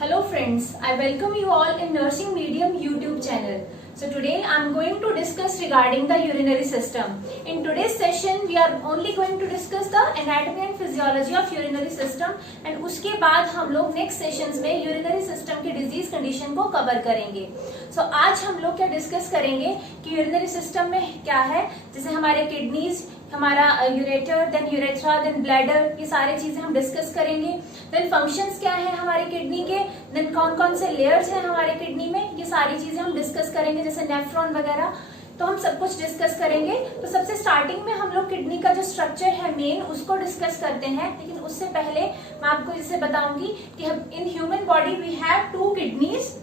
Hello friends, I welcome you all in Nursing Medium YouTube channel. So today I am going to discuss regarding the urinary system. In today's session we are only going to discuss the anatomy and physiology of urinary system and उसके बाद हम लोग next sessions में urinary system के disease condition को cover करेंगे. So आज हम लोग क्या discuss करेंगे कि urinary system में क्या है, जैसे हमारे kidneys, हमारा ureter, then urethra, then bladder, ये सारी चीजें हम डिस्कस करेंगे. देन फंक्शंस क्या है हमारे किडनी के, देन कौन कौन से लेयर्स हैं हमारे किडनी में, ये सारी चीजें हम डिस्कस करेंगे, जैसे नेफ्रॉन वगैरह. तो हम सब कुछ डिस्कस करेंगे. तो सबसे स्टार्टिंग में हम लोग किडनी का जो स्ट्रक्चर है मेन उसको डिस्कस करते हैं. लेकिन उससे पहले मैं आपको इससे बताऊंगी कि in human body we have 2 kidneys.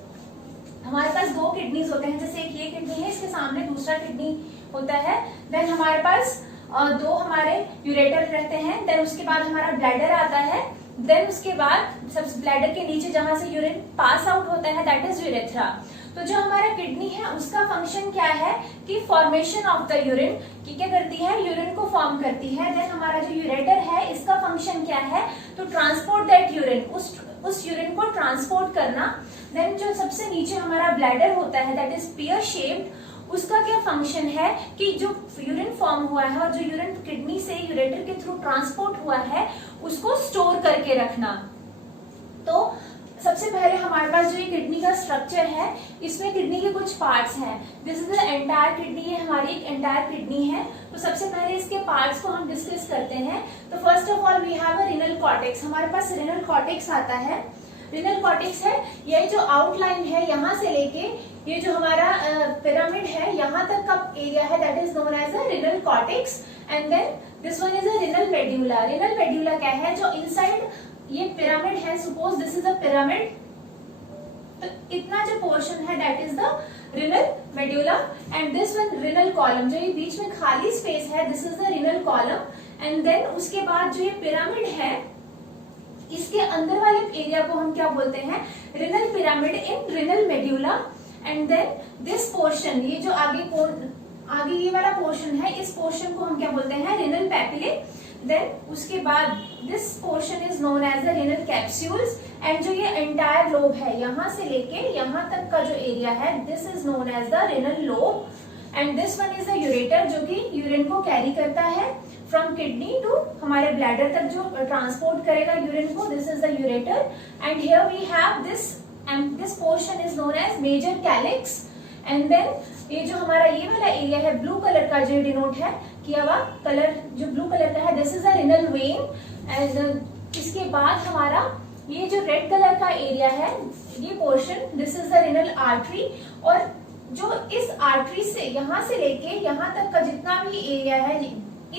हमारे पास 2 किडनीज होते हैं, जैसे एक ये किडनी है, इसके सामने दूसरा किडनी होता है. देन हमारे पास 2 हमारे यूरेटर रहते हैं. देन उसके बाद हमारा ब्लैडर आता है. देन उसके बाद सब ब्लैडर के नीचे जहां से यूरिन पास आउट होता है दैट इज यूरेथ्रा. तो जो हमारा किडनी है उसका फंक्शन क्या है कि फॉर्मेशन ऑफ द यूरिन, कि क्या करती है, यूरिन को फॉर्म करती है. देन हमारा जो यूरेटर है इसका फंक्शन क्या है, तो ट्रांसपोर्ट दैट यूरिन, उस यूरिन को ट्रांसपोर्ट करना. देन जो सबसे नीचे हमारा ब्लैडर होता है दैट इज पियर शेप्ड, उसका क्या फंक्शन है कि जो यूरिन फॉर्म हुआ है और जो यूरिन किडनी से यूरेटर के थ्रू ट्रांसपोर्ट हुआ है उसको स्टोर करके रखना. तो सबसे पहले हमारे पास जो ये किडनी का स्ट्रक्चर है इसमें किडनी के कुछ पार्ट्स हैं. This is the entire kidney, ये हमारी एक एंटायर किडनी है. तो सबसे पहले इसके पार्ट्स को हम डिस्कस करते हैं. तो first of all we have a renal cortex. हमारे पास रिनल कॉर्टेक्स आता है. रिनल कॉर्टेक्स है ये जो आउटलाइन है, यहाँ से लेके ये जो हमारा पिरामिड है यहाँ तक का एरिया है that is known as a renal cortex. And then this one is a renal medulla. Renal medulla क्या है, जो इनसाइड ये पिरामिड है, suppose this is a pyramid, तो इतना जो पोर्शन है that is the renal medulla. And this one renal column, जो ये बीच में खाली स्पेस है, this is the renal column. And then उसके बाद जो ये पिरामिड है इसके अंदर वाले एरिया को हम क्या बोलते हैं, renal pyramid in renal medulla. And then this portion, ये जो आगे ये वाला पोर्शन है, इस पोर्शन को हम क्या बोलते हैं, रिनल पैपिले. देन उसके बाद this portion is known as the renal capsules. And जो ये एंटायर लोब है यहाँ से लेके यहाँ तक का जो एरिया है this is known as the renal lobe. And this one is the ureter, जो कि यूरिन को कैरी करता है फ्रॉम किडनी टू हमारे ब्लैडर तक, जो ट्रांसपोर्ट करेगा यूरिन को. This is the ureter. And here we have this, and this portion is known as major calyx. And then ये जो हमारा ये वाला एरिया है ब्लू कलर का जो डिनोट है किया हुआ कलर, जो ब्लू कलर का है, this is a renal vein. And इसके बाद हमारा ये जो रेड कलर का एरिया है ये portion, this is the renal artery. और जो इस आर्टरी से यहाँ से लेके यहाँ तक का जितना भी एरिया है,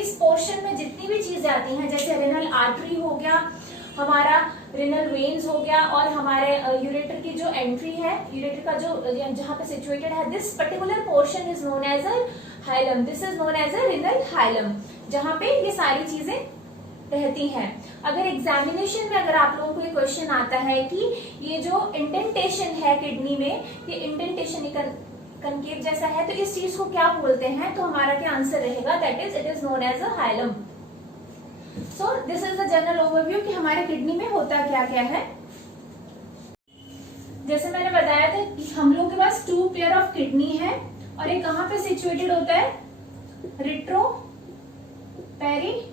इस पोर्शन में जितनी भी चीजें आती हैं, जैसे रिनल आर्टरी हो गया, हमारा रिनल वेन्स हो गया, और हमारे यूरेटर की जो एंट्री है, यूरेटर का जो जहां पे सिचुएटेड है, this particular portion is known as a hilum. This is known as a renal hilum, जहां पे ये सारी चीजें रहती हैं. अगर एग्जामिनेशन में अगर आप लोगों को ये क्वेश्चन आता है कि ये जो इंडेंटेशन है किडनी में, ये इंडेंटेशन कंकेव जैसा है, तो इस चीज को क्या बोलते हैं, तो हमारा क्या आंसर रहेगा, that is it is known as a hilum. So this is the general overview कि हमारे किडनी में होता क्या क्या है. जैसे मैंने बताया था कि हम लोगों के पास 2 पेयर ऑफ किडनी है, और ये कहां पे सिचुएटेड होता है, रिट्रो पेरिटोनियल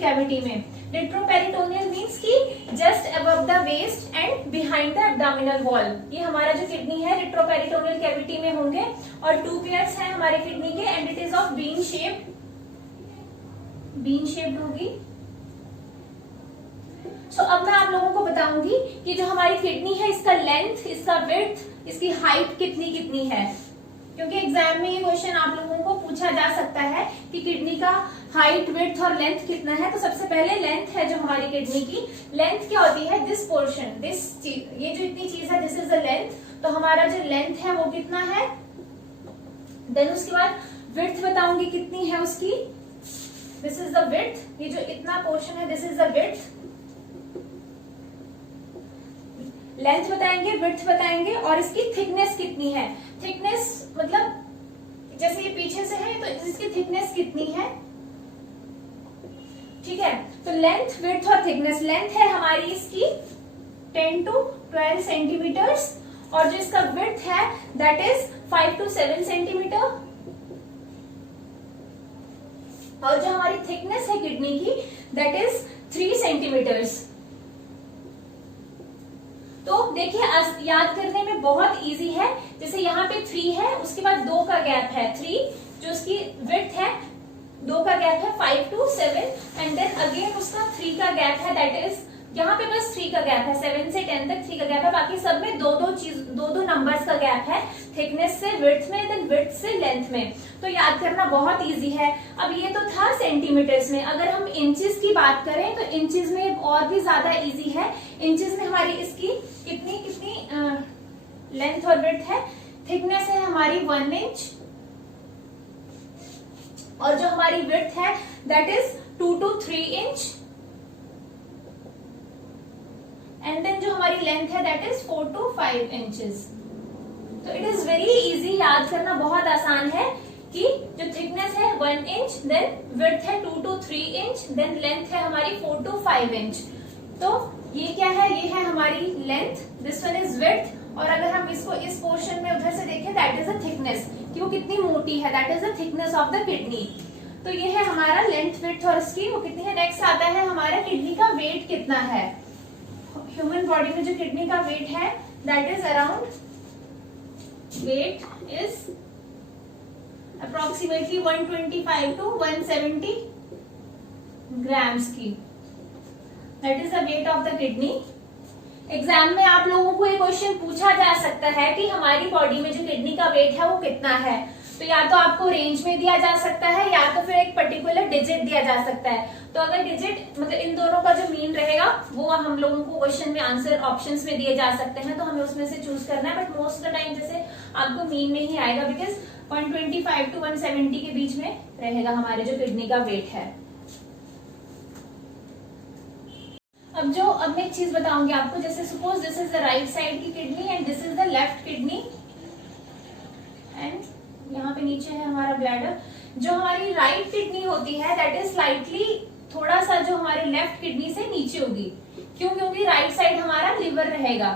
कैविटी में. रिट्रोपेरिटोनियल मीन्स कि just above the waist and behind the abdominal wall. ये हमारा जो किडनी है रिट्रोपेरिटोनियल कैविटी में होंगे, और 2 पेयर्स हैं हमारे किडनी के, and it is of bean shaped होगी. सो अब मैं आप लोगों को बताऊंगी कि जो हमारी किडनी है इसका लेंथ, इसका विड्थ, इसकी हाइट कितनी है, क्योंकि एग्जाम में ये क्वेश्चन आप लोगों को पूछा जा सकता है कि किडनी का हाइट, विड्थ और लेंथ कितना है. तो सबसे पहले लेंथ है जो हमारी किडनी की. लेंथ क्या होती है, दिस पोर्शन, दिस चीज, ये जो इतनी चीज है, दिस इज द लेंथ. तो हमारा जो लेंथ है वो कितना है. देन उसके बाद विड्थ बताऊंगी कितनी है उसकी, दिस इज द विड्थ. ये जो इतना पोर्शन है this is the width. Length बताएंगे, विड्थ बताएंगे, और इसकी थिकनेस कितनी है. थिकनेस मतलब जैसे ये पीछे से है तो इसकी थिकनेस कितनी है, ठीक है. तो लेंथ, विड्थ और थिकनेस, लेंथ है हमारी इसकी 10 to 12 सेंटीमीटर्स और जो इसका विड्थ है दैट इज 5 to 7 सेंटीमीटर और जो हमारी थिकनेस है किडनी की दैट इज 3 सेंटीमीटर्स। तो देखिए याद करने में बहुत इजी है, जैसे यहाँ पे 3 है, उसके बाद 2 का गैप है 3, जो उसकी विड्थ है 2 का गैप है 5 to 7 एंड देन अगेन उसका 3 का गैप है दैट इज, यहाँ पे बस 3 का गैप है, 7 से 10 तक 3 का गैप है, बाकी सब में दो नंबर्स का गैप है, थिकनेस से विड्थ में, देन विड्थ से लेंथ में। तो याद करना बहुत इजी है। अब ये तो था सेंटीमीटर्स में, अगर हम इंचेस की बात करें तो इंचेस में और भी ज्यादा इजी है। इंचेस में हमारी इसकी कितनी लेंथ और विड्थ है, थिकनेस है हमारी 1 इंच और जो हमारी विड्थ है that is 2 to 3 inch and then जो हमारी लेंथ है दैट इज 4 to 5 इंचेस। तो इट इज वेरी इजी, याद करना बहुत आसान है कि जो थिकनेस है 1 इंच, देन विड्थ है 2 to 3 इंच, देन लेंथ है हमारी 4 to 5 इंच। तो ये क्या है, ये है हमारी length, this one is width और अगर हम इसको इस पोर्शन में उधर से देखें दैट इज अ थिकनेस, कि वो कितनी मोटी है, that is the thickness of the kidney. तो ये है हमारा लेंथ, विड्थ और इसकी वो कितनी है। नेक्स्ट आता है हमारा किडनी का वेट कितना है। ह्यूमन बॉडी में जो किडनी का वेट है that is around, weight is approximately 125 to 170 grams की, that is the weight of the kidney. Exam में आप लोगों को ये क्वेश्चन पूछा जा सकता है कि हमारी बॉडी में जो किडनी का वेट है वो कितना है, तो या तो आपको रेंज में दिया जा सकता है या तो फिर एक पर्टिकुलर डिजिट दिया जा सकता है। तो अगर डिजिट मतलब इन दोनों का जो मीन रहेगा वो हम लोगों को क्वेश्चन में आंसर ऑप्शंस में दिए जा सकते हैं, तो हमें उसमें से चूज करना है, but most of the time जैसे आपको मीन में ही आएगा बिकॉज 125 to 170 के बीच में रहेगा हमारे जो किडनी का वेट है। अब मैं एक चीज बताऊंगी आपको, जैसे suppose this is the right side की kidney and this is the left kidney and यहाँ पे नीचे है हमारा ब्लैडर। जो हमारी राइट किडनी होती है दैट इज स्लाइटली थोड़ा सा जो हमारे लेफ्ट किडनी से नीचे होगी, क्यों, क्योंकि राइट साइड हमारा लिवर रहेगा।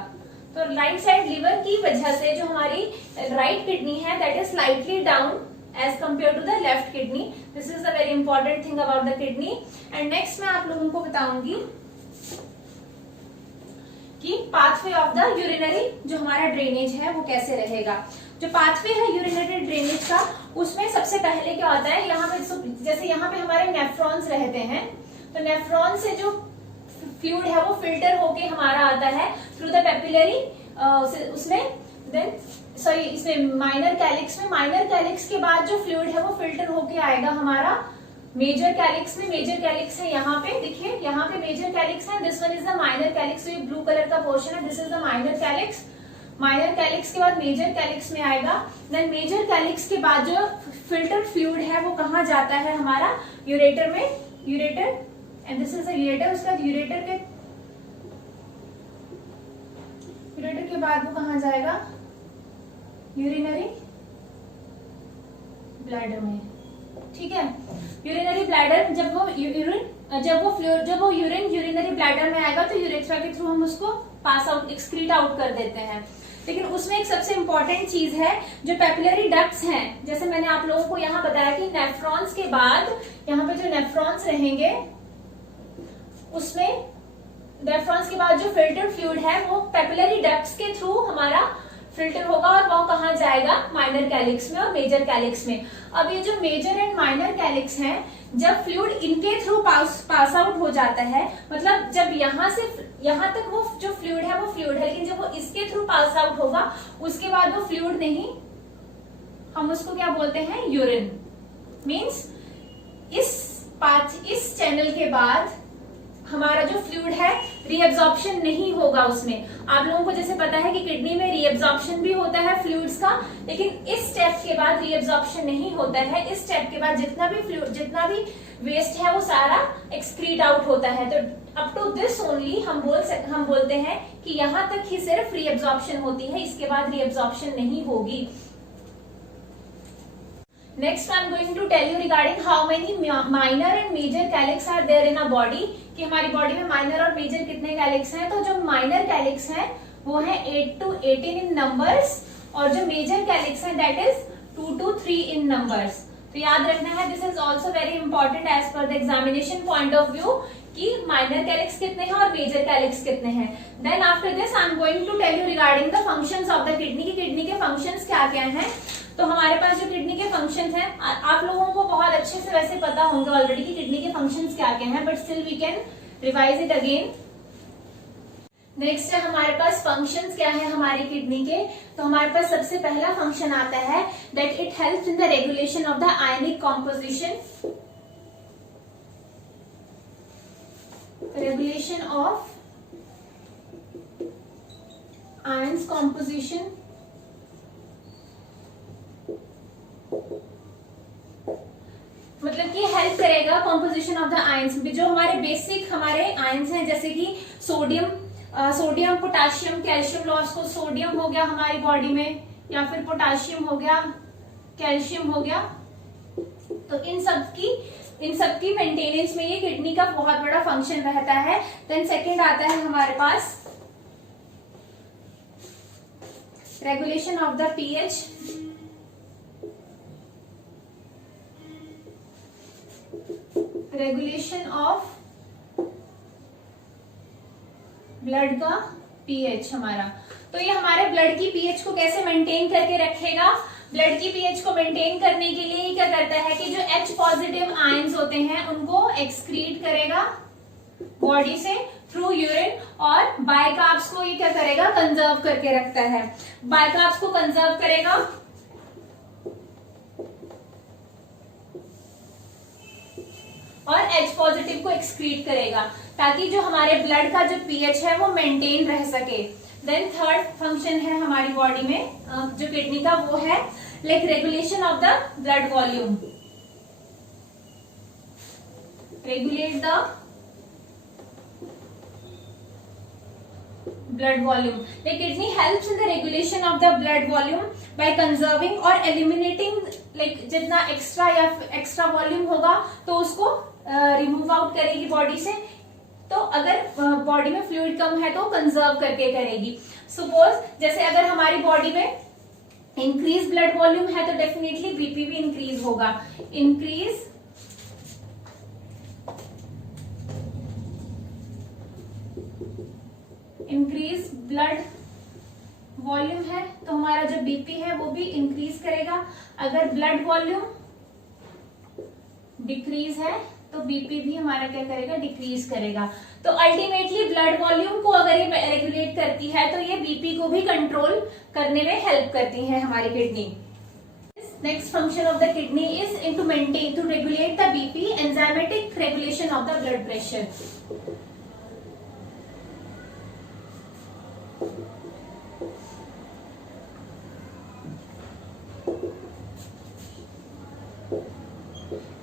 तो राइट साइड लिवर की वजह से जो हमारी राइट किडनी है that is slightly down as compare to the left kidney. This is the very important thing about the kidney. And next मैं आप लोगों को बताऊंगी कि पाथवे ऑफ द यूरिनरी, जो हमारा ड्रेनेज है वो कैसे रहेगा। जो पाथवे है यूरिनरी ड्रेनेज का, उसमें सबसे पहले क्या होता है, यहाँ पे जैसे यहाँ पे हमारे नेफ्रॉन्स रहते हैं, तो नेफ्रॉन से जो फ्लूइड है वो फिल्टर होके हमारा आता है थ्रू द पेपिलरी, उसमें देन सॉरी इसमें माइनर कैलिक्स में, माइनर कैलिक्स के बाद जो फ्लूइड है वो फिल्टर होके आएगा हमारा मेजर कैलिक्स में। मेजर कैलिक्स है यहाँ पे, देखिए यहाँ पे मेजर कैलिक्स है, this one is the minor calyx. ये ब्लू कलर का पोर्शन है, this is the minor calyx. Minor calyx के बाद मेजर कैलिक्स में आएगा, देन मेजर कैलिक्स के बाद जो फिल्टर फ्लूइड है वो कहाँ जाता है हमारा यूरेटर में, ureter and this is the ureter. उसके बाद यूरेटर के बाद वो कहाँ जाएगा, यूरिनरी ब्लैडर में, ठीक है। यूरिनरी ब्लैडर जब वो यूरिन यूरिनरी ब्लैडर में आएगा तो यूरेथ्रा के थ्रू हम उसको पास आउट, एक्सक्रीट आउट कर देते हैं। लेकिन उसमें एक सबसे इंपॉर्टेंट चीज है, जो पेपिलरी डक्ट्स हैं, जैसे मैंने आप लोगों को यहाँ बताया कि नेफ्रॉन्स के बाद यहाँ पे जो नेफ्रॉन्स रहेंगे उसमें नेफ्रॉन्स के बाद जो फिल्टर फ्लूइड है वो पेपिलरी डक्ट्स के थ्रू हमारा फिल्टर होगा और वो कहाँ जाएगा, माइनर कैलिक्स में और मेजर कैलिक्स में। अब ये जो मेजर एंड माइनर कैलिक्स हैं, जब फ्लूइड इनके थ्रू पास आउट हो जाता है, मतलब जब यहाँ से यहाँ तक वो जो फ्लूइड है वो फ्लूइड है, लेकिन जब वो इसके थ्रू पास आउट होगा उसके बाद वो फ्लूइड नहीं, हम उसको क्या बोलते हैं, यूरिन। मीन्स इस चैनल के बाद हमारा जो फ्लूइड है रीएब्जॉर्प्शन नहीं होगा उसमें। आप लोगों को जैसे पता है कि किडनी में रीएब्जॉर्प्शन भी होता है फ्लूइड्स का, लेकिन इस स्टेप के बाद रीएब्जॉर्प्शन नहीं होता है। इस स्टेप के बाद जितना भी वेस्ट है वो सारा एक्सक्रीट आउट होता है। तो अप टू दिस ओनली हम बोलते हैं कि यहाँ तक ही सिर्फ रीएब्जॉर्प्शन होती है, इसके बाद रीएब्जॉर्प्शन नहीं होगी। Next I am going to tell you regarding how many minor and major calyx are there in a body, कि हमारी बॉडी में माइनर और मेजर कितने कैलिक्स हैं। तो जो माइनर कैलिक्स हैं वो है 8 to 18 इन नंबर्स, और जो मेजर कैलिक्स हैं that is 2 to 3 in numbers. तो याद रखना है, this is also very important as per the examination point of view, कि माइनर कैलिक्स कितने हैं और मेजर कैलिक्स कितने हैं। Then after this I am going to tell you regarding the functions of the kidney, की kidney के functions क्या क्या हैं। तो हमारे पास जो किडनी के फंक्शंस हैं, आप लोगों को बहुत अच्छे से वैसे पता होंगे ऑलरेडी कि किडनी के फंक्शंस क्या क्या हैं, but still we can revise it again. Next है हमारे पास फंक्शंस क्या है हमारी किडनी के। तो हमारे पास सबसे पहला फंक्शन आता है that it helps in the regulation of the ionic composition, regulation of ions composition. मतलब कि हेल्प करेगा कॉम्पोजिशन ऑफ द आयंस, जो हमारे बेसिक हमारे आयंस हैं, जैसे कि सोडियम, पोटाशियम, कैल्शियम लॉस को, सोडियम हो गया हमारी बॉडी में, या फिर पोटाशियम हो गया, कैल्शियम हो गया। तो इन सब की मेंटेनेंस में ये किडनी का बहुत बड़ा फंक्शन रहता है। देन सेकंड आता है हमारे पास regulation of the pH, regulation of blood का पीएच हमारा। तो ये हमारे ब्लड की पीएच को कैसे मेंटेन करके रखेगा। ब्लड की पीएच को मेंटेन करने के लिए क्या करता है कि जो H पॉजिटिव आयंस होते हैं उनको एक्सक्रीट करेगा बॉडी से थ्रू यूरिन, और बाइकार्ब्स को ये क्या करेगा, कंजर्व करके रखता है। बाइकार्ब्स को कंजर्व करेगा और H पॉजिटिव को एक्सक्रीट करेगा, ताकि जो हमारे ब्लड का जो पीएच है वो मेंटेन रह सके। देन थर्ड फंक्शन है हमारी बॉडी में जो किडनी का, वो है like regulation of the blood volume, regulate the blood volume. The kidney helps in the regulation of the blood volume by conserving और eliminating, like जितना एक्स्ट्रा या एक्स्ट्रा वॉल्यूम होगा तो उसको रिमूव आउट करेगी बॉडी से। तो अगर बॉडी में फ्लूइड कम है तो कंजर्व करके करेगी। सपोज जैसे अगर हमारी बॉडी में इंक्रीज ब्लड वॉल्यूम है तो डेफिनेटली बीपी भी इंक्रीज होगा। इंक्रीज ब्लड वॉल्यूम है तो हमारा जो बीपी है वो भी इंक्रीज करेगा। अगर ब्लड वॉल्यूम डिक्रीज है तो बीपी भी हमारा क्या करेगा, डिक्रीज करेगा। तो अल्टीमेटली ब्लड वॉल्यूम को अगर ये रेगुलेट करती है तो ये बीपी को भी कंट्रोल करने में हेल्प करती है हमारी kidney. Next function of the kidney is to regulate the BP, enzymatic regulation of the blood pressure.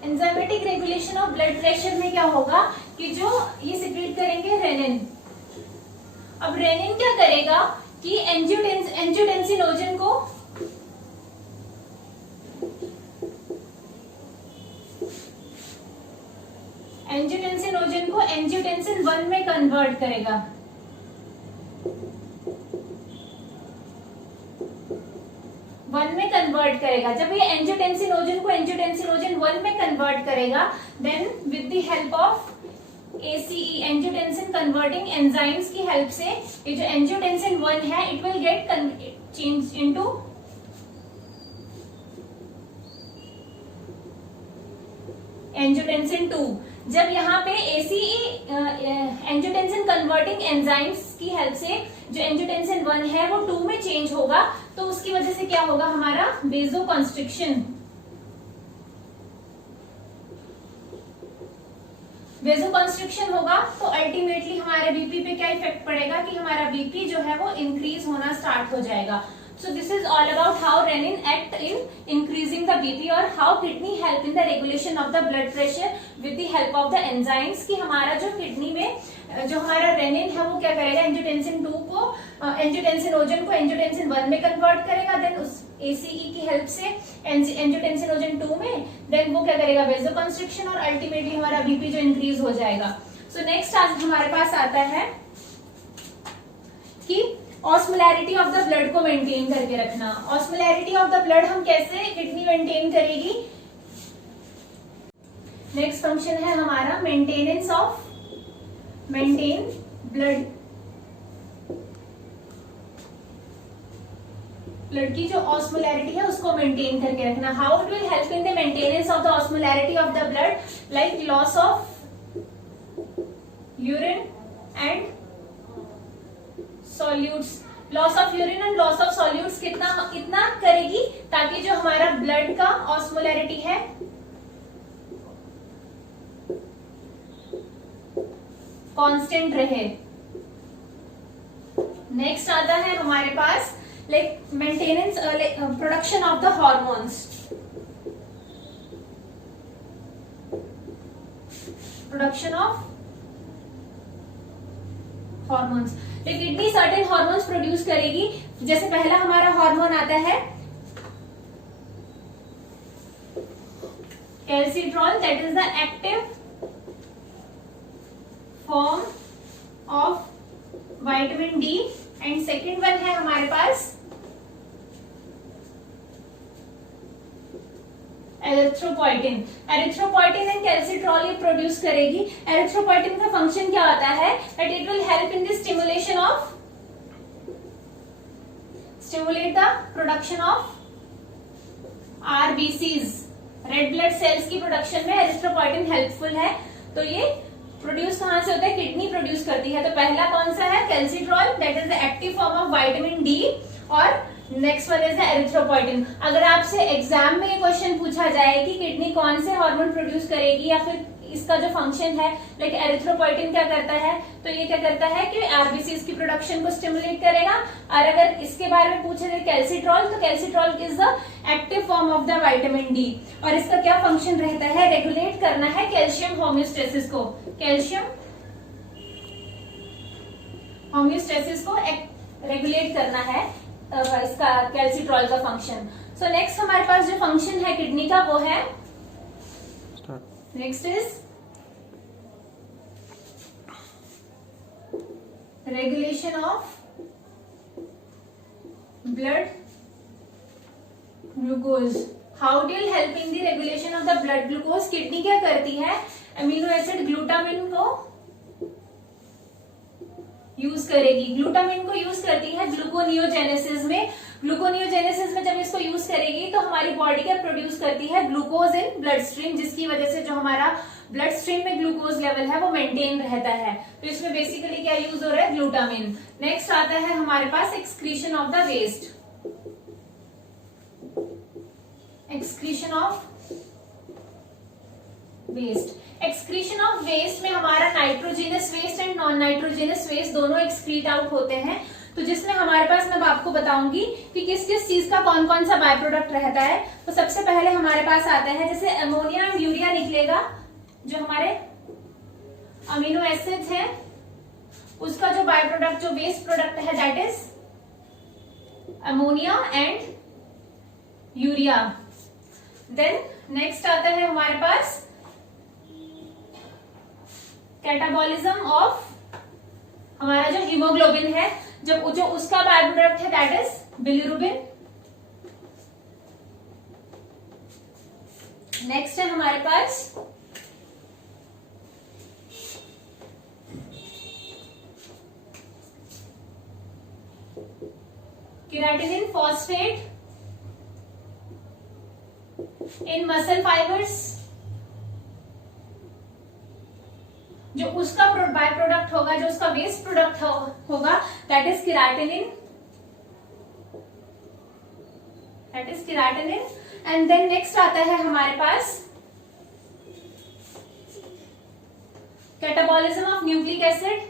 Enzymatic regulation of blood pressure में क्या होगा कि जो ये सिक्रीट करेंगे रेनिन। अब रेनिन क्या करेगा कि एंजियोटेंसिनोजन को एंजियोटेंसिन 1 में कन्वर्ट करेगा। जब ये एंजियोटेंसिनोजन को एंजियोटेंसिनोजन 1 में कन्वर्ट करेगा, then with the help of ACE, angiotensin converting enzymes की हेल्प से ये जो एंजियोटेंसिन 1 है it will get change into angiotensin 2। जब यहाँ पे ACE एंजियोटेंसिन कन्वर्टिंग एंजाइम्स की हेल्प से जो एंजियोटेंसिन 1 है वो 2 में चेंज होगा, तो उसकी वजह से क्या होगा, हमारा वेजोकंस्ट्रिक्शन होगा। तो अल्टीमेटली हमारे बीपी पे क्या इफेक्ट पड़ेगा कि हमारा बीपी जो है वो इंक्रीज होना स्टार्ट हो जाएगा। So this is all about how renin act in increasing the BP और how kidney help in the regulation of the blood pressure with the help of the enzymes। कि हमारा जो किडनी में जो हमारा रेनिन है वो क्या करेगा, एंजियोटेंसिन 2 को एंजियोटेंसिनोजन को एंजियोटेंसिन 1 में कन्वर्ट करेगा। देन उस ACE की हेल्प से एंजियोटेंसिनोजन 2 में, देन वो क्या करेगा, वेसोकंस्ट्रिक्शन, और अल्टीमेटली हमारा बीपी जो इंक्रीज हो जाएगा। सो नेक्स्ट आज हमारे पास आता है कि ऑस्मोलैरिटी ऑफ द ब्लड को मेंटेन करके रखना। ऑस्मोलैरिटी ऑफ द ब्लड हम कैसे किडनी मेंटेन करेगी, नेक्स्ट फंक्शन है हमारा मेंटेन ब्लड की जो ऑस्मोलैरिटी है उसको मेंटेन करके रखना। How it will help in the maintenance of the osmolarity of the blood, like loss of urine and solutes. Loss of urine and loss of solutes इतना करेगी ताकि जो हमारा ब्लड का ऑस्मोलैरिटी है कांस्टेंट रहे। नेक्स्ट आता है हमारे पास like maintenance production of the hormones. Production of hormones, तो किडनी सर्टेन हॉर्मोन्स प्रोड्यूस करेगी। जैसे पहला हमारा हार्मोन आता है calcitriol, that is the active form of vitamin D, and second one है हमारे पास एरिथ्रोपोइटिन। एरिथ्रोपोइटिन एंड कैल्सिट्रॉल ये प्रोड्यूस करेगी। एरिथ्रोपोइटिन का फंक्शन क्या होता है, that it will help in the stimulate the production of RBCs, red blood cells की प्रोडक्शन में एरिथ्रोपोइटिन हेल्पफुल है। तो ये प्रोड्यूस कहां से होता है, किडनी प्रोड्यूस करती है। तो पहला कौन सा है, calcitriol, that is the active form of vitamin D, और next one is the erythropoietin. अगर आपसे एग्जाम में ये क्वेश्चन पूछा जाए कि किडनी कौन से हार्मोन प्रोड्यूस करेगी या फिर इसका जो फंक्शन है, लाइक एरिथ्रोपोइटिन क्या करता है, तो ये क्या करता है कि आरबीसीज की प्रोडक्शन को स्टिमुलेट करेगा। और अगर इसके बारे में पूछे जाए कैल्सिट्रॉल, तो कैल्सिट्रॉल is the active form of the vitamin D, और इसका क्या फंक्शन रहता है, रेगुलेट करना है कैल्शियम होम्योस्टेसिस को। कैल्शियम होम्योस्टेसिस को रेगुलेट करना है इसका कैल्सिट्रॉल का फंक्शन। सो नेक्स्ट हमारे पास जो फंक्शन है किडनी का वो है, next is regulation of blood glucose. How do will help in the regulation of the blood glucose. Kidney क्या करती है, अमीनो एसिड ग्लूटामिन को यूज करेगी। ग्लूटामिन को यूज करती है ग्लूकोनियोजेनेसिस में। ग्लूकोनियोजेनेसिस में जब इसको यूज करेगी तो हमारी बॉडी क्या प्रोड्यूस करती है, ग्लूकोज इन ब्लड स्ट्रीम, जिसकी वजह से जो हमारा ब्लड स्ट्रीम में ग्लूकोज लेवल है वो मेंटेन रहता है। तो इसमें बेसिकली क्या यूज हो रहा है, ग्लूटामिन। नेक्स्ट आता है हमारे पास excretion of the waste. Excretion of waste. Excretion of waste में हमारा nitrogenous waste and non nitrogenous waste दोनों एक्सक्रीट आउट होते हैं। तो जिसमें हमारे पास मैं आपको बताऊंगी कि किस किस चीज का कौन कौन सा बाय प्रोडक्ट रहता है। तो सबसे पहले हमारे पास आता है जैसे अमोनिया एंड यूरिया निकलेगा, जो हमारे अमीनो एसिड है उसका जो बाय प्रोडक्ट, जो वेस्ट प्रोडक्ट है, that is ammonia and urea. Then next आता है हमारे पास कैटाबॉलिज्म ऑफ हमारा जो हीमोग्लोबिन है, जब जो उसका बाय प्रोडक्ट है दैट इज बिलिरुबिन। नेक्स्ट है हमारे पास creatinine phosphate in muscle fibres, जो उसका बाय प्रोडक्ट होगा, जो उसका वेस्ट प्रोडक्ट होगा, that is creatinine, and then next आता है हमारे पास catabolism of nucleic acid.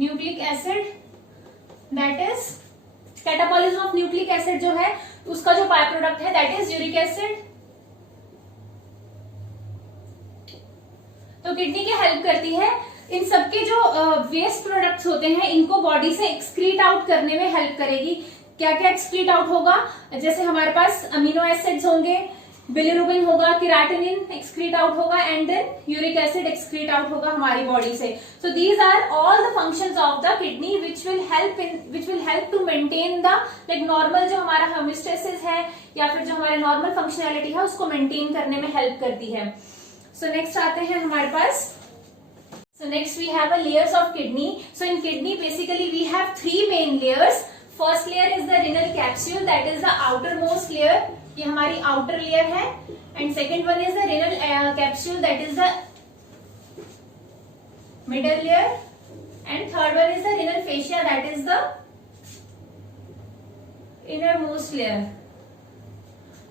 Nucleic acid that is catabolism of nucleic acid जो है उसका जो बाय प्रोडक्ट है दैट इज यूरिक एसिड। तो किडनी की हेल्प करती है इन सबके जो वेस्ट प्रोडक्ट्स होते हैं इनको बॉडी से एक्सक्रीट आउट करने में हेल्प करेगी। क्या क्या एक्सक्रीट आउट होगा, जैसे हमारे पास अमीनो एसिड्स होंगे, बिलिरुबिन होगा, केराटिनिन एक्सक्रीट आउट होगा, and then uric acid excrete out होगा हमारी बॉडी से। So these are all the functions of the kidney which will help to maintain the like normal जो हमारा होमियोस्टेसिस है या फिर जो हमारे नॉर्मल फंक्शनैलिटी है उसको मेंटेन करने में हेल्प करती है। सो नेक्स्ट आते हैं हमारे पास, so next we have a layers of kidney. So in kidney basically we have three main layers. First layer is the renal capsule, that is the outermost layer, ये हमारी outer layer है, and second one is the renal capsule, that is the middle layer, and third one is the renal fascia, that is the innermost layer.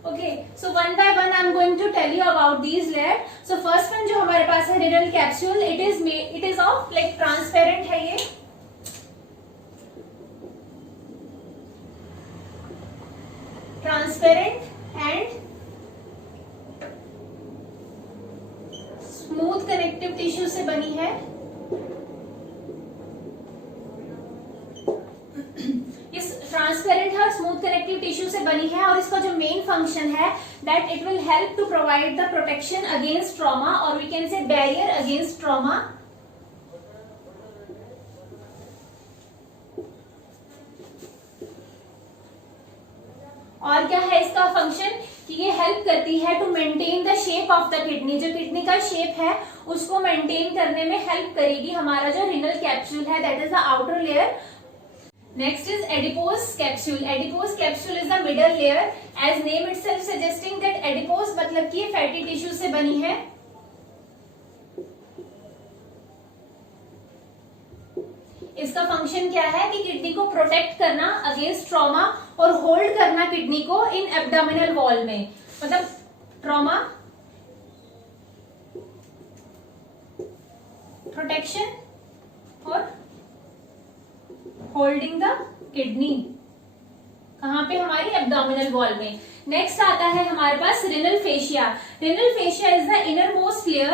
Okay, so one by one I'm going to tell you about these layers. So first one जो हमारे पास है renal capsule, it is of like transparent है, ये transparent and smooth connective tissue से बनी है। इस transparent है और स्मूथ कनेक्टिव टिश्यू से बनी है, और इसका जो मेन फंक्शन है that it will help to provide the protection against trauma, और we can say barrier against trauma. और क्या है इसका फंक्शन कि ये हेल्प करती है to maintain the shape of the kidney, जो किडनी का शेप है उसको मेंटेन करने में हेल्प करेगी हमारा जो रिनल कैप्सूल है, that is the outer layer. Next is adipose capsule. Adipose capsule is the middle layer. As name itself suggesting that adipose मतलब कि ये फैटी टिश्यू से बनी है। इसका फंक्शन क्या है कि किडनी को प्रोटेक्ट करना अगेंस्ट ट्रॉमा और होल्ड करना किडनी को इन एब्डोमिनल वॉल में, मतलब ट्रॉमा प्रोटेक्शन और होल्डिंग द किडनी, कहां पे हमारी एब्डोमिनल वॉल में। नेक्स्ट आता है हमारे पास renal fascia. Renal fascia is the inner most layer.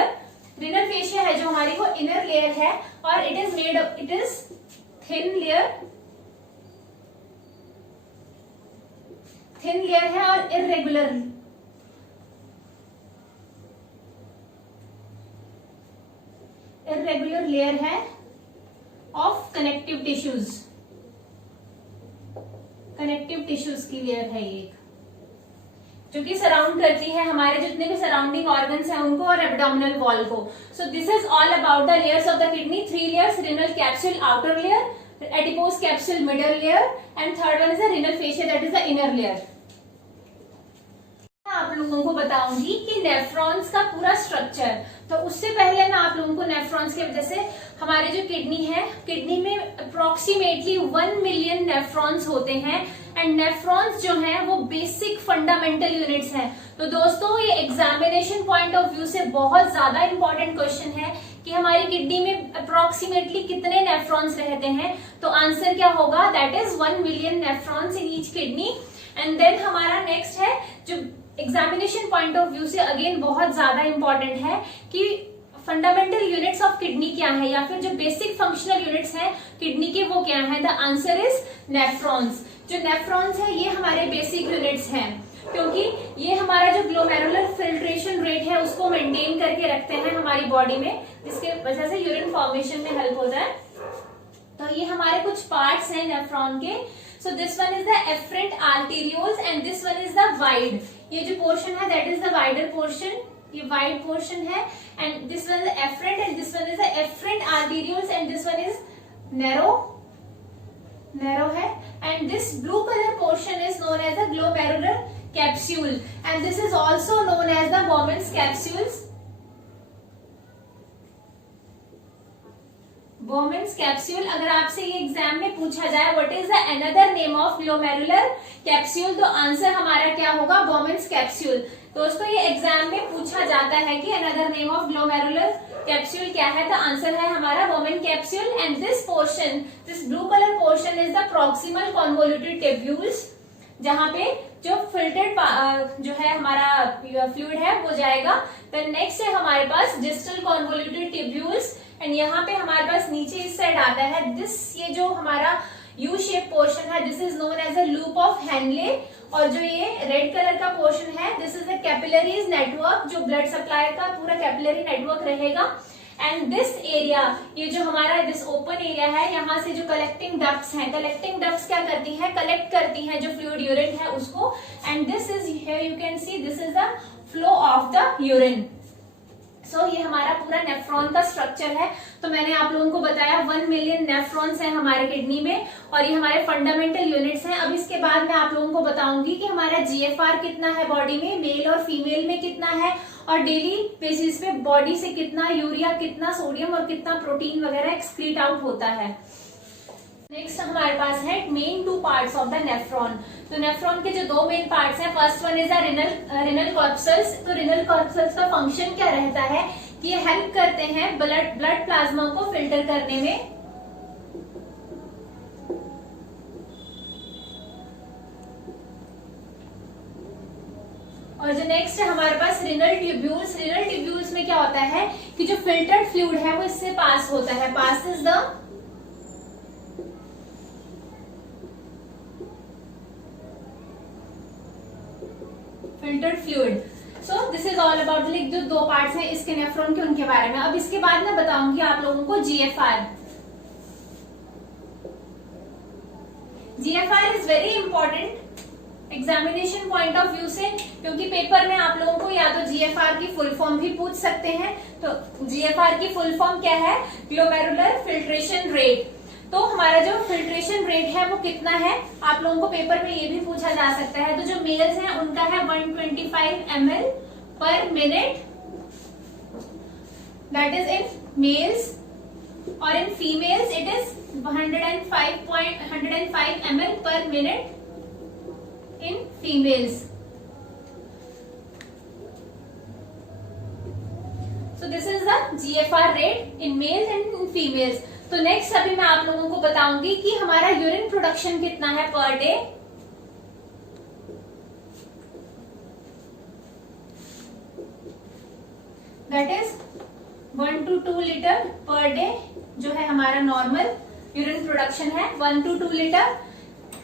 Renal fascia है जो हमारी वो इनर लेयर है, और इट इज थिन लेयर है और इरेगुलर लेयर है ऑफ कनेक्टिव टिश्यूज की लेयर है ये, जो कि सराउंड करती है हमारे जितने भी सराउंडिंग ऑर्गन्स हैं उनको और एब्डोमिनल वॉल को। सो this is all about the layers of the kidney. 3 layers, renal capsule outer layer, adipose capsule middle layer, and third one is the renal fascia, that is the inner layer. आप लोगों को बताऊंगी कि nephrons का पूरा structure. तो उससे पहले मैं आप लोगों को नेफ्रॉन्स की वजह से, हमारे जो किडनी है, किडनी में अप्रोक्सीमेटली 1 मिलियन नेफ्रॉन्स होते हैं, एंड नेफ्रॉन्स जो हैं वो बेसिक फंडामेंटल यूनिट्स हैं। तो दोस्तों ये एग्जामिनेशन पॉइंट ऑफ व्यू से बहुत ज्यादा इंपॉर्टेंट क्वेश्चन है कि हमारी किडनी में अप्रोक्सीमेटली कितने नेफ्रॉन्स रहते हैं। तो आंसर क्या होगा, that is 1 million nephrons in each kidney. And then हमारा नेक्स्ट है जो एग्जामिनेशन पॉइंट ऑफ व्यू से अगेन बहुत ज्यादा इंपॉर्टेंट है कि फंडामेंटल यूनिट्स ऑफ किडनी क्या है, या फिर जो बेसिक फंक्शनल यूनिट्स हैं किडनी के वो क्या है। The answer is nephrons. जो नेफ्रॉन्स है ये हमारे बेसिक यूनिट्स हैं, क्योंकि ये हमारा जो ग्लोमेरुलर फिल्ट्रेशन रेट है उसको मेंटेन करके रखते हैं हमारी बॉडी में, जिसके वजह से यूरिन फॉर्मेशन में हेल्प होता है। तो ये हमारे कुछ पार्ट्स हैं नेफ्रॉन के। So this one is the efferent arterioles and this one is the wide. ये जो पोर्शन है that is the wider portion, ये वाइड पोर्शन है, and this one is efferent and this one is the efferent arterioles and this one is narrow है, and this blue colour portion is known as the glomerular capsule and this is also known as the Bowman's capsules. Bowman's capsule, अगर आपसे ये exam में पूछा जाए what is the another name of glomerular capsule, तो answer हमारा क्या होगा, बॉमेंस कैप्सूल। दोस्तों ये एग्जाम में पूछा जाता है कि another name of glomerular capsule क्या है, तो आंसर है हमारा Bowman capsule. And this portion, this blue colour portion is the proximal convoluted tubules, जहां पे जो फिल्टर्ड जो है हमारा फ्लूइड है वो जाएगा। देन नेक्स्ट है हमारे पास डिस्टल कॉन्वोल्यूटेड ट्यूब्यूल्स, एंड यहाँ पे हमारे पास नीचे इस साइड आता है ये जो हमारा यू शेप पोर्शन है, this is known as a loop of Henle. और जो ये रेड कलर का पोर्शन है, this is the capillaries network, जो ब्लड सप्लाई का पूरा कैपिलरी नेटवर्क रहेगा। एंड दिस एरिया, ये जो हमारा दिस ओपन एरिया है, यहाँ से जो कलेक्टिंग डक्ट्स हैं, कलेक्टिंग डक्ट्स क्या करती है, कलेक्ट करती है जो फ्लूइड यूरिन है उसको। And this is here you can see this is the flow of the urine. So ये हमारा पूरा नेफ्रॉन का स्ट्रक्चर है। तो मैंने आप लोगों को बताया 1 मिलियन नेफ्रॉन्स हैं हमारे किडनी में, और ये हमारे फंडामेंटल यूनिट्स हैं। अब इसके बाद मैं आप लोगों को बताऊंगी कि हमारा जीएफआर कितना है बॉडी में, मेल और फीमेल में कितना है, और डेली बेसिस पे बॉडी से कितना यूरिया, कितना सोडियम और कितना प्रोटीन वगैरह एक्सक्रीट आउट होता है। नेक्स्ट हमारे पास है main 2 parts of the nephron. तो नेफ्रॉन के जो 2 मेन पार्ट्स हैं, first one is renal corpuscles. तो रिनल कॉर्पसल्स का फंक्शन क्या रहता है कि ये हेल्प करते हैं ब्लड प्लाज्मा को फिल्टर करने में। और जो नेक्स्ट है हमारे पास रिनल ट्यूब्यूल्स। रिनल ट्यूब्यूल्स में क्या होता है कि जो फिल्टर्ड फ्लूइड है वो इससे पास होता है, passes the filtered fluid. So this is all about like जो 2 पार्ट्स हैं इसके नेफ्रॉन के, उनके बारे में। अब इसके बाद मैं बताऊंगी आप लोगों को GFR. GFR is very important examination point of view से, क्योंकि पेपर में आप लोगों को या तो जीएफआर की फुल फॉर्म भी पूछ सकते हैं। तो जीएफआर की फुल फॉर्म क्या है, ग्लोमेरुलर फिल्ट्रेशन रेट। तो हमारा जो फिल्ट्रेशन रेट है वो कितना है, आप लोगों को पेपर में ये भी पूछा जा सकता है। तो जो मेल्स हैं उनका है 125 ml per minute, that is in males, और in females it is 105 ml per minute in females. So this is the GFR rate in males and in females. तो नेक्स्ट अभी मैं आप लोगों को बताऊंगी कि हमारा यूरिन प्रोडक्शन कितना है per day. That is 1 to 2 litre per day जो है हमारा नॉर्मल यूरिन प्रोडक्शन है, 1 to 2 लीटर।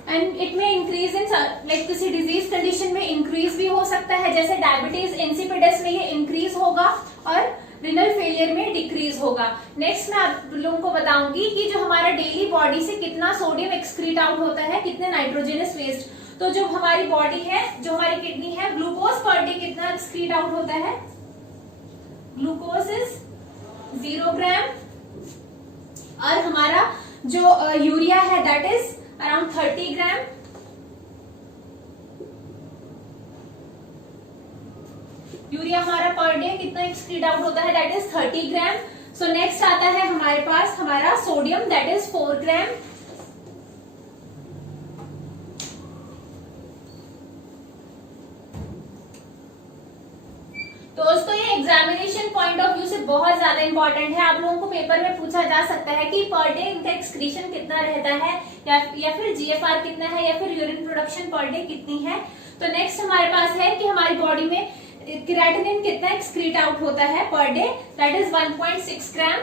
एंड इट में इंक्रीज इन लाइक किसी डिजीज कंडीशन में इंक्रीज भी हो सकता है, जैसे डायबिटीज इंसिपिडस में ये इंक्रीज होगा और रिनल फेलियर में डिक्रीज होगा। नेक्स्ट मैं आप लोगों को बताऊंगी कि जो हमारा डेली बॉडी से कितना सोडियम एक्सक्रीट आउट होता है, कितने नाइट्रोजनस वेस्ट। तो जो हमारी बॉडी है, जो हमारी किडनी है, ग्लूकोज पर डे कितना एक्सक्रीट आउट होता है, ग्लूकोज इज 0 ग्राम, और हमारा जो यूरिया है that is around 30 gram. Urea हमारा पर डे कितना एक्सक्रीट आउट होता है, that is 30 gram. So next आता है हमारे पास हमारा सोडियम, दैट इज 4 ग्राम। दोस्तों ये एग्जामिनेशन पॉइंट ऑफ व्यू से बहुत ज्यादा इंपॉर्टेंट है। आप लोगों को पेपर में पूछा जा सकता है कि पर डे इनका एक्सक्रीशन कितना रहता है, या फिर जीएफआर कितना है, या फिर यूरिन प्रोडक्शन पर डे कितनी है। तो नेक्स्ट हमारे पास है कि हमारी बॉडी में क्रिएटिनिन कितना एक्सक्रीट आउट होता है per day, that is 1.6 gram.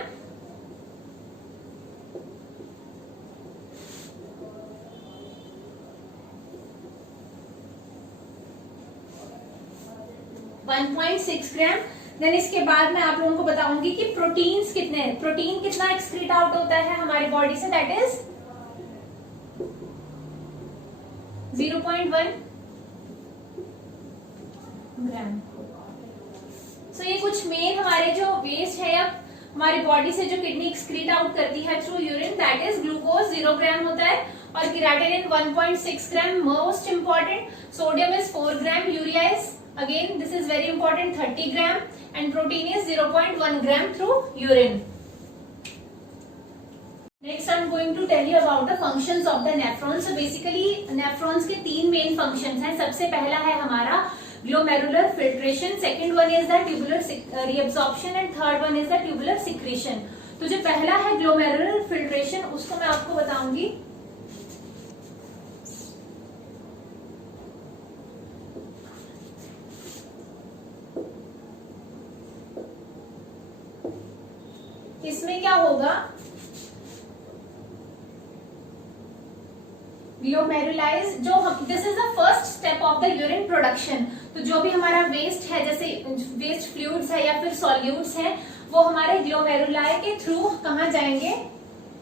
Then इसके बाद मैं आप लोगों को बताऊंगी कि प्रोटीन्स कितने हैं, प्रोटीन कितना एक्सक्रीट आउट होता है हमारी बॉडी से, दैट इज 0.1 ग्राम। सो ये कुछ मेन हमारे जो वेस्ट है या हमारी बॉडी से जो किडनी एक्सक्रीट आउट करती है through urine, that is glucose 0 ग्राम होता है, और creatinine 1.6 gram. Most important, sodium is 4 gram, urea is again this is very important 30 gram, and protein is 0.1 gram through urine. Next I'm going to tell you about the functions of the nephrons. So basically nephrons के 3 main functions हैं। सबसे पहला है हमारा glomerular filtration, second one is the tubular reabsorption, and third one is the tubular secretion. तो जो पहला है glomerular filtration उसको मैं आपको बताऊंगी। इसमें क्या होगा, ग्लोमेरुलाइज, जो this is the first step of the urine production. तो जो भी हमारा वेस्ट है, जैसे वेस्ट फ्लूइड्स है या फिर सॉल्यूट्स हैं, वो हमारे ग्लोमेरुलाई के थ्रू कहाँ जाएंगे,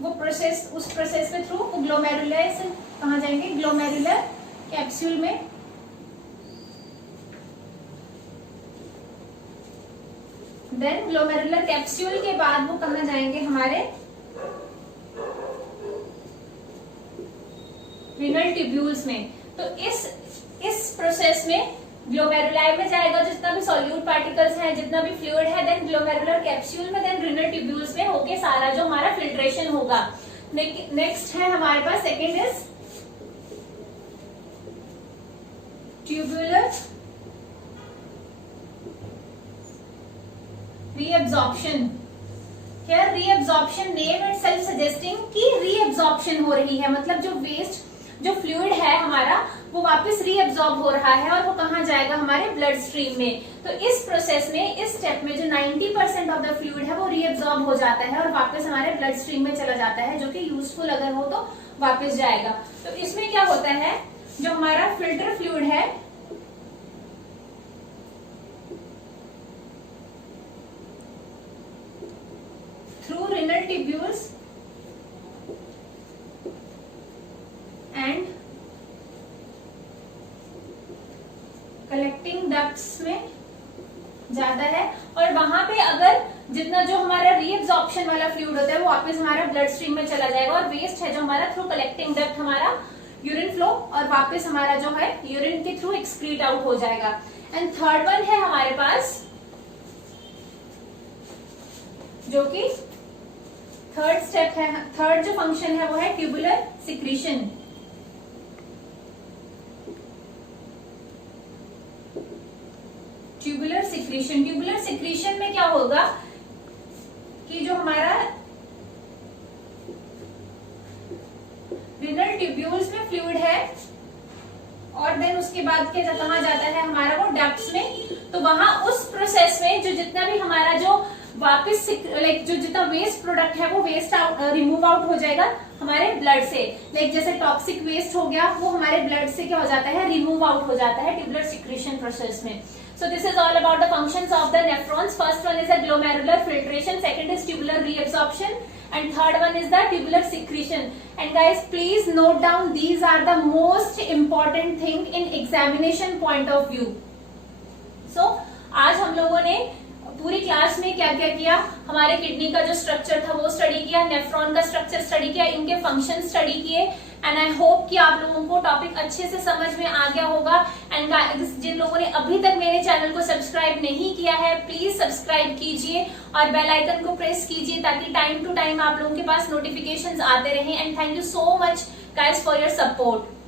वो प्रोसेस, उस प्रोसेस के थ्रू ग्लोमेरुलाई से कहाँ जाएंगे, ग्लोमेरुलर कैप्सूल में। देन ग्लोमेरुलर कैप्सूल के बाद वो कहाँ जाएंगे, हमारे रीनल ट्यूब्यूल्स में। तो इस प्रोसेस में ग्लोमेरुलाई में जाएगा जितना भी सॉल्यूट पार्टिकल्स हैं, जितना भी फ्लूइड है, देन ग्लोमेरुलर कैप्सूल में, देन रीनल ट्यूब्यूल्स में होके सारा जो हमारा फिल्ट्रेशन होगा। नेक्स्ट है हमारे पास, second is tubular reabsorption. Here reabsorption name itself suggesting कि रीअब्जॉर्प्शन हो रही है, मतलब जो वेस्ट, जो फ्लूइड है हमारा, वो वापस रीअब्सॉर्ब हो रहा है और वो कहाँ जाएगा, हमारे ब्लड स्ट्रीम में। तो इस प्रोसेस में, इस स्टेप में जो 90% ऑफ द फ्लूइड है वो रीअब्सॉर्ब हो जाता है और वापस हमारे ब्लड स्ट्रीम में चला जाता है, जो कि यूजफुल अगर हो तो वापस जाएगा। तो इसमें क्या होता है, जो हमारा फिल्टर फ्लूइड है, through renal tubules and collecting ducts में ज्यादा है, और वहां पे अगर जितना जो हमारा रीअब्जॉर्प्शन वाला फ्लूइड होता है वो वापस हमारा ब्लड स्ट्रीम में चला जाएगा, और वेस्ट है जो हमारा थ्रू कलेक्टिंग डक्ट हमारा यूरिन फ्लो और वापस हमारा जो है यूरिन के थ्रू एक्सक्रीट आउट हो जाएगा। एंड थर्ड वन है हमारे पास, जो कि थर्ड स्टेप है, थर्ड जो फंक्शन है वो है tubular secretion. Tubular secretion, tubular secretion में क्या होगा कि जो हमारा रीनल ट्यूब्यूल्स में फ्लूइड है और देन उसके बाद के कहाँ जाता है हमारा, वो डक्ट्स में। तो वहां उस प्रोसेस में जो जितना भी हमारा जो वापस लाइक जो जितना वेस्ट प्रोडक्ट है वो वेस्ट रिमूव आउट हो जाएगा हमारे ब्लड से, लाइक जैसे टॉक्सिक वेस्ट हो गया वो हमारे ब्लड से क्या हो जाता है, रिमूव आउट हो जाता है ट्यूबुलर सिक्रीशन प्रोसेस में। So this is all about the functions of the nephrons. First one is the glomerular filtration, second is tubular reabsorption, and third one is the tubular secretion. And guys, please note down, these are the most important thing in examination point of view. So आज हम लोगों ने पूरी class में क्या क्या किया, हमारे किडनी का जो स्ट्रक्चर था वो स्टडी किया, नेफ्रॉन का स्ट्रक्चर स्टडी किया, इनके फंक्शन स्टडी किए, एंड आई होप कि आप लोगों को टॉपिक अच्छे से समझ में आ गया होगा। एंड जिन लोगों ने अभी तक मेरे चैनल को सब्सक्राइब नहीं किया है, प्लीज सब्सक्राइब कीजिए और बेल आइकन को प्रेस कीजिए ताकि टाइम टू टाइम आप लोगों के पास नोटिफिकेशंस आते रहें। And thank you so much guys for your support.